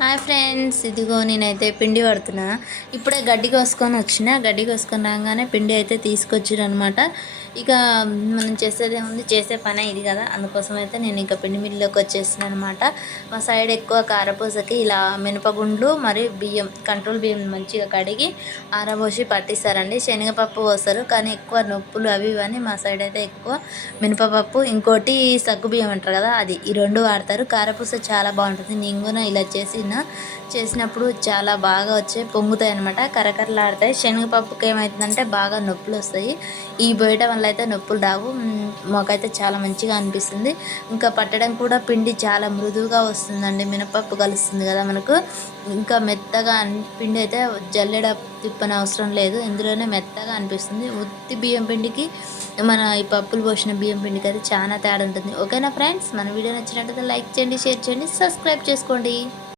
Hi friends ఇదిగో నేనైతే పిండి పడుతున్నా. ఇప్పుడే గడ్డి కోసుకొని వచ్చిన. గడ్డి కోసుకొని రాగానే పిండి అయితే తీసుకొచ్చిరు అనమాట ఇక మనం చేసేది ఏముంది? చేసే పనే ఇది కదా. అందుకోసం అయితే నేను ఇంకా పిండి మిల్లులోకి వచ్చేసిన అనమాట మా సైడ్ ఎక్కువ కారపూసకి ఇలా మినపగుండ్లు మరియు బియ్యం కంట్రోల్ బియ్యం మంచిగా కడిగి ఆరబోసి పట్టిస్తారండి. శనగపప్పు పోస్తారు కానీ ఎక్కువ నొప్పులు అవి ఇవన్నీ మా సైడ్ అయితే ఎక్కువ మినపపప్పు. ఇంకోటి సగ్గు బియ్యం అంటారు కదా అది. ఈ రెండు వాడతారు. కారపూస చాలా బాగుంటుంది. నేను కూడా ఇలా చేసిన చేసినప్పుడు చాలా బాగా వచ్చాయి పొంగుతాయి అనమాట కరకరలాడతాయి. శనగపప్పుకి ఏమవుతుందంటే బాగా నొప్పులు వస్తాయి. ఈ బయట వల్ల అయితే నొప్పులు రావు. మాకైతే చాలా మంచిగా అనిపిస్తుంది. ఇంకా పట్టడం కూడా పిండి చాలా మృదువుగా వస్తుందండి. మినపప్పు కలుస్తుంది కదా మనకు. ఇంకా మెత్తగా పిండి అయితే జల్లెడ తిప్పని అవసరం లేదు. ఇందులోనే మెత్తగా అనిపిస్తుంది. ఉత్తి బియ్యం పిండికి మన ఈ పప్పులు పోసిన బియ్యం పిండికి అయితే చాలా తేడా ఉంటుంది. ఓకేనా ఫ్రెండ్స్? మన వీడియో నచ్చినట్లయితే లైక్ చేయండి షేర్ చేయండి సబ్స్క్రైబ్ చేసుకోండి.